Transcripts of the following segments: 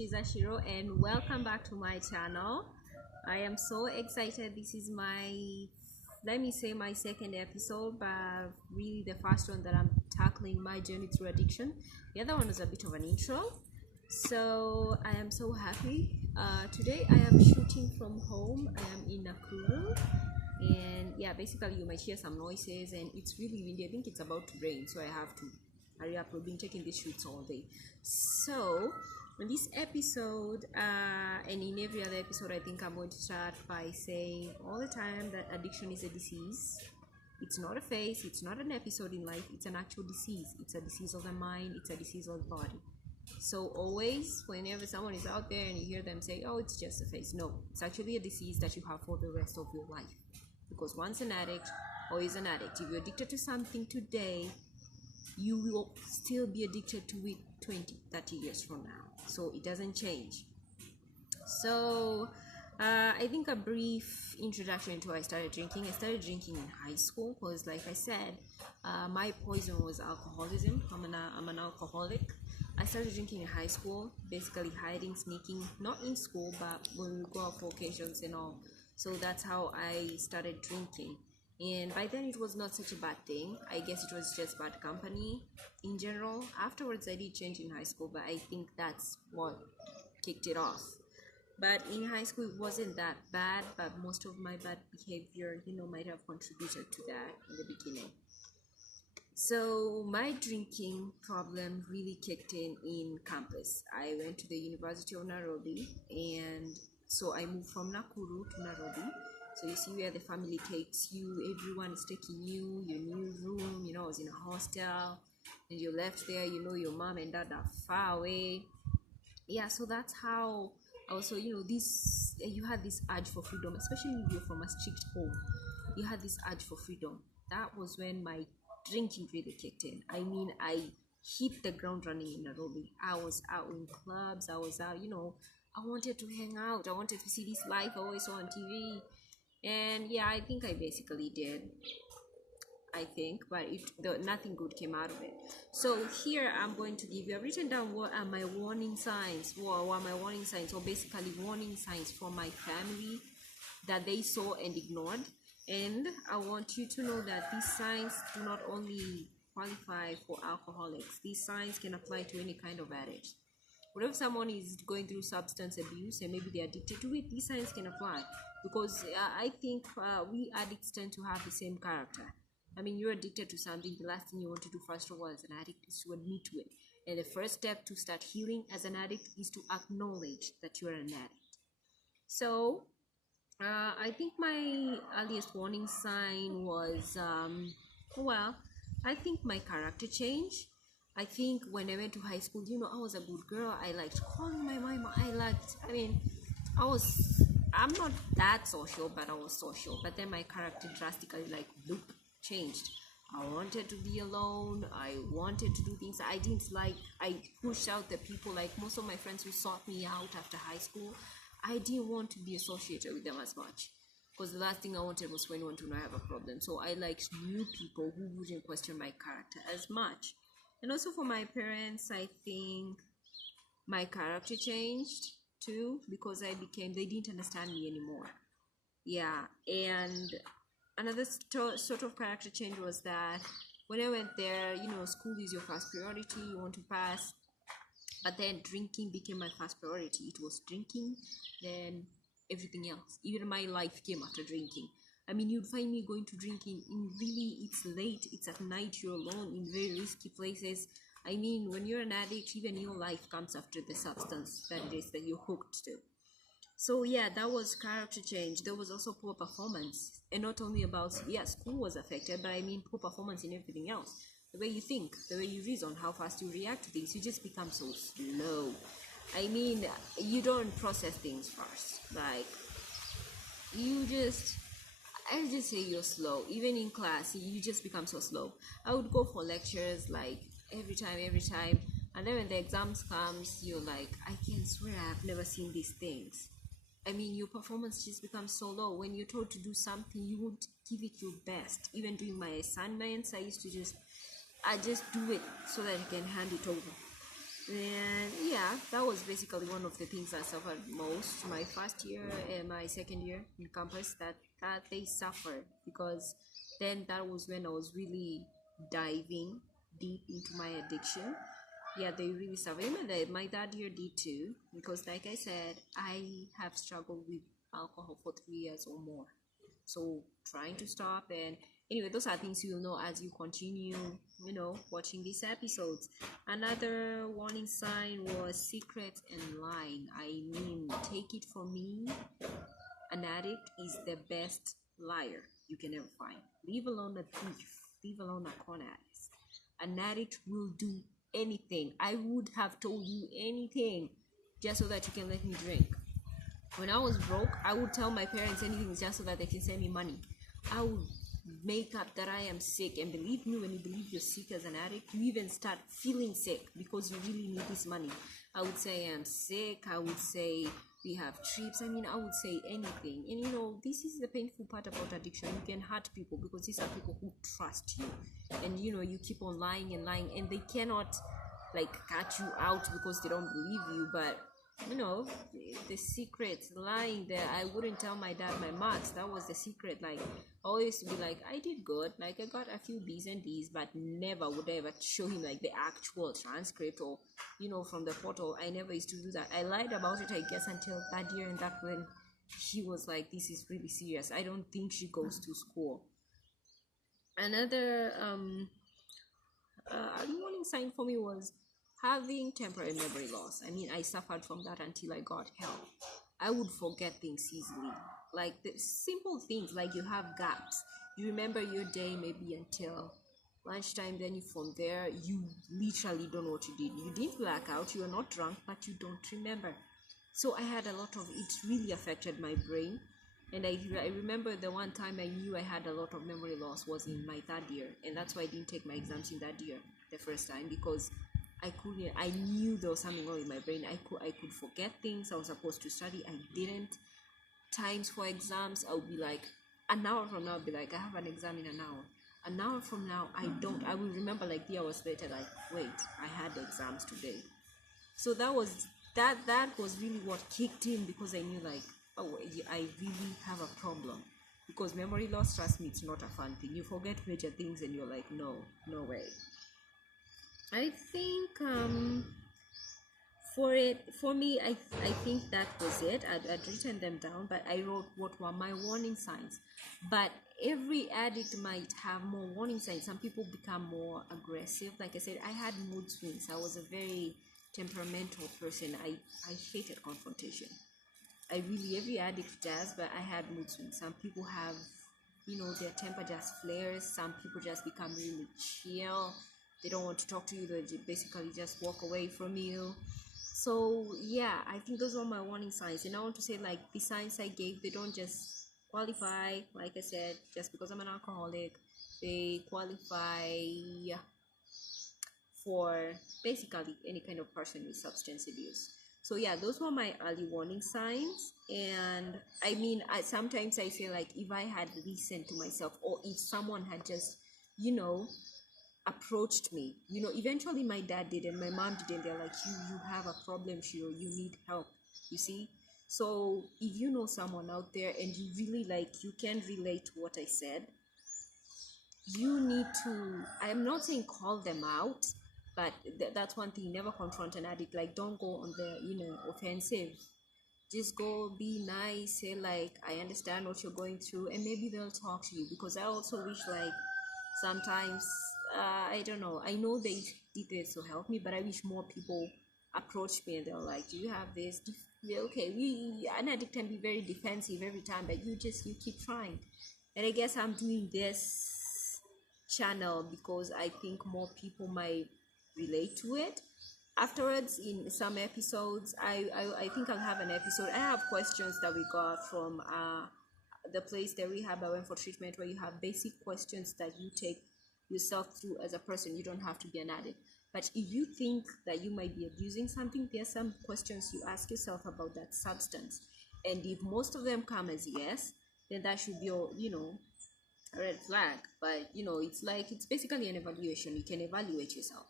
is Shiro and welcome back to my channel. I am so excited. This is let me say my second episode, but really the first one that I'm tackling my journey through addiction. The other one was a bit of an intro. So I am so happy. Today I am shooting from home. I am in Nakuru, and yeah, basically you might hear some noises and it's really windy. I think it's about to rain, so I have to hurry up. We've been taking these shoots all day. So in this episode and in every other episode, I think I'm going to start by saying all the time that addiction is a disease. It's not a phase, it's not an episode in life, it's an actual disease. It's a disease of the mind, it's a disease of the body. So always, whenever someone is out there and you hear them say, oh, it's just a phase, no, it's actually a disease that you have for the rest of your life. Because once an addict, always an addict. If you're addicted to something today, you will still be addicted to it 20, 30 years from now. So it doesn't change. So I think a brief introduction to why I started drinking. I started drinking in high school because, like I said, my poison was alcoholism. I'm an alcoholic. I started drinking in high school, basically hiding, sneaking, not in school, but when we go out for occasions and all. So that's how I started drinking. And by then it was not such a bad thing. I guess it was just bad company in general. Afterwards I did change in high school, but I think that's what kicked it off. But in high school it wasn't that bad, but most of my bad behavior, might have contributed to that in the beginning. So my drinking problem really kicked in campus. I went to the University of Nairobi, and so I moved from Nakuru to Nairobi. So you see where the family takes you, everyone is taking you, your new room, I was in a hostel, and you left there, your mom and dad are far away. Yeah, so that's how also, you had this urge for freedom, especially if you're from a strict home. You had this urge for freedom. That was when my drinking really kicked in. I mean, I hit the ground running in Nairobi. I was out in clubs, I was out, I wanted to hang out, I wanted to see this life I always saw on TV. And yeah, I think I basically did. But nothing good came out of it. So here I'm going to give you, I've written down what are my warning signs. What are my warning signs? So basically warning signs from my family that they saw and ignored. And I want you to know that these signs do not only qualify for alcoholics. These signs can apply to any kind of addict. Whatever someone is going through substance abuse and maybe they're addicted to it, these signs can apply. Because I think we addicts tend to have the same character. I mean, you're addicted to something, the last thing you want to do first of all as an addict is to admit to it. And the first step to start healing as an addict is to acknowledge that you're an addict. So I think my earliest warning sign was, I think my character change. I think when I went to high school, I was a good girl. I liked calling my mama. I'm not that social, but I was social. But then my character drastically, changed. I wanted to be alone. I wanted to do things I didn't like. I pushed out the people, like most of my friends who sought me out after high school. I didn't want to be associated with them as much. Because the last thing I wanted was for anyone to know I have a problem. So I liked new people who wouldn't question my character as much. And also for my parents, I think my character changed too, because they didn't understand me anymore. Yeah, and another sort of character change was that when I went there, school is your first priority, you want to pass. But then drinking became my first priority. It was drinking, then everything else. Even my life came after drinking. I mean, you'd find me going to drinking it's late, it's at night, you're alone in very risky places. I mean, when you're an addict, even your life comes after the substance that it is that you're hooked to. So yeah, that was character change. There was also poor performance. And not only about, school was affected, but I mean poor performance in everything else. The way you think, the way you reason, how fast you react to things, you just become so slow. I mean, you don't process things first. I just say you're slow. Even in class, you just become so slow. I would go for lectures every time. And then when the exams comes, you're like, I can swear I've never seen these things. I mean, your performance just becomes so low. When you're told to do something, you would give it your best. Even doing my assignments, I just do it so that I can hand it over. And yeah, that was basically one of the things I suffered most. My first year and my second year in campus, that they suffered, because then that was when I was really diving deep into my addiction. Yeah, they really suffered. Even my third year did too, because like I said, I have struggled with alcohol for 3 years or more. So trying to stop, and anyway, those are things you'll know as you continue, watching these episodes. Another warning sign was secret and lying. I mean, take it from me, an addict is the best liar you can ever find. Leave alone a thief, leave alone a con artist. An addict will do anything. I would have told you anything just so that you can let me drink. When I was broke, I would tell my parents anything just so that they can send me money. I would make up that I am sick, and believe me, when you believe you're sick as an addict, you even start feeling sick because you really need this money. I would say I'm sick. I would say we have trips. I mean, I would say anything. And this is the painful part about addiction. You can hurt people because these are people who trust you, and you keep on lying and lying, and they cannot like cut you out because they don't believe you. But the secret lying there, I wouldn't tell my dad my marks. That was the secret. Like, I always be like, I did good, like I got a few B's and D's, but never would I ever show him like the actual transcript or from the portal. I never used to do that. I lied about it, I guess, until that year, and that when he was like, this is really serious, I don't think she goes to school. Another early warning sign for me was having temporary memory loss. I mean, I suffered from that until I got help. I would forget things easily, like the simple things, like you have gaps. You remember your day maybe until lunchtime, then from there you literally don't know what you did. You didn't black out, you are not drunk, but you don't remember. So I had a lot of it. Really affected my brain. And I remember the one time I knew I had a lot of memory loss was in my third year, and that's why I didn't take my exams in that year the first time, because I knew there was something wrong with my brain. I could forget things I was supposed to study. I didn't. Times for exams, I would be like, an hour from now, I'll be like, I have an exam in an hour. An hour from now, I don't. I will remember like 3 hours later, like, wait, I had the exams today. So that was really what kicked in, because I knew like, oh, I really have a problem. Because memory loss, trust me, it's not a fun thing. You forget major things and you're like, no way. I think for me, I think that was it. I'd written them down, but I wrote what were my warning signs. But every addict might have more warning signs. Some people become more aggressive. Like I said, I had mood swings. I was a very temperamental person. I hated confrontation. Every addict does, but I had mood swings. Some people have, their temper just flares. Some people just become really chill. They don't want to talk to you. They basically just walk away from you. So yeah, I think those were my warning signs. And I want to say, like, the signs I gave, they don't just qualify, like I said, just because I'm an alcoholic. They qualify for basically any kind of person with substance abuse. So yeah, those were my early warning signs. And I mean, sometimes I feel like if I had listened to myself, or if someone had just approached me, eventually my dad did and my mom did, and they're like, you have a problem, Shiro, you need help, you see. So if you know someone out there and you really you can relate to what I said, you need to, I'm not saying call them out, but that's one thing. Never confront an addict. Like, don't go on the offensive. Just go, be nice, say like, I understand what you're going through, and maybe they'll talk to you. Because I also wish, like, sometimes I don't know, I know they did this to help me, but I wish more people approached me and they're like, do you have this? Okay, an addict can be very defensive every time, but you keep trying. And I guess I'm doing this channel because I think more people might relate to it. Afterwards, in some episodes, I think I'll have an episode. I have questions that we got from the place, the rehab I went for treatment, where you have basic questions that you take yourself through as a person. You don't have to be an addict. But if you think that you might be abusing something, there are some questions you ask yourself about that substance. And if most of them come as yes, then that should be your, a red flag. But it's basically an evaluation. You can evaluate yourself.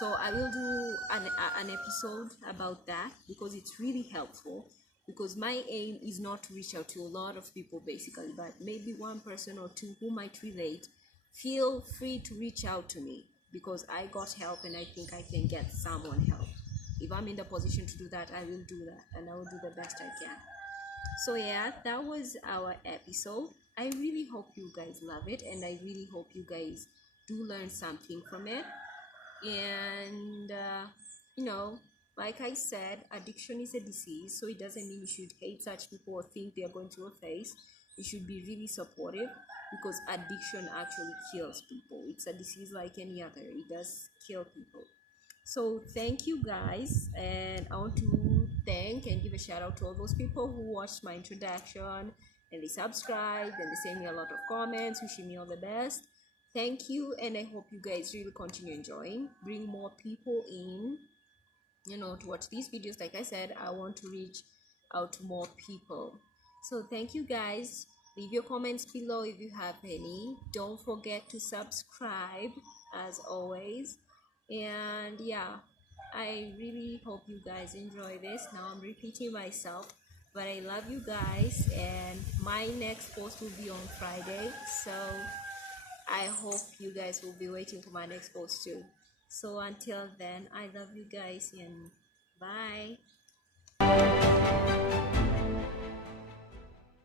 So I will do an episode about that because it's really helpful, because my aim is not to reach out to a lot of people basically, but maybe one person or two who might relate. Feel free to reach out to me, because I got help and I think I can get someone help. If I'm in the position to do that, I will do that, and I will do the best I can. So yeah, that was our episode. I really hope you guys love it, and I really hope you guys do learn something from it. And you know, like I said, addiction is a disease, so it doesn't mean you should hate such people or think they are going through a phase. You should be really supportive, because addiction actually kills people. It's a disease like any other, it does kill people. So thank you guys, and I want to thank and give a shout out to all those people who watched my introduction, and they subscribed, and they sent me a lot of comments wishing me all the best. Thank you, and I hope you guys really continue enjoying. Bring more people in, to watch these videos. Like I said, I want to reach out to more people. So thank you guys. Leave your comments below if you have any. Don't forget to subscribe as always. And yeah, I really hope you guys enjoy this. Now I'm repeating myself, but I love you guys, and my next post will be on Friday. So I hope you guys will be waiting for my next post too. So until then, I love you guys, and bye.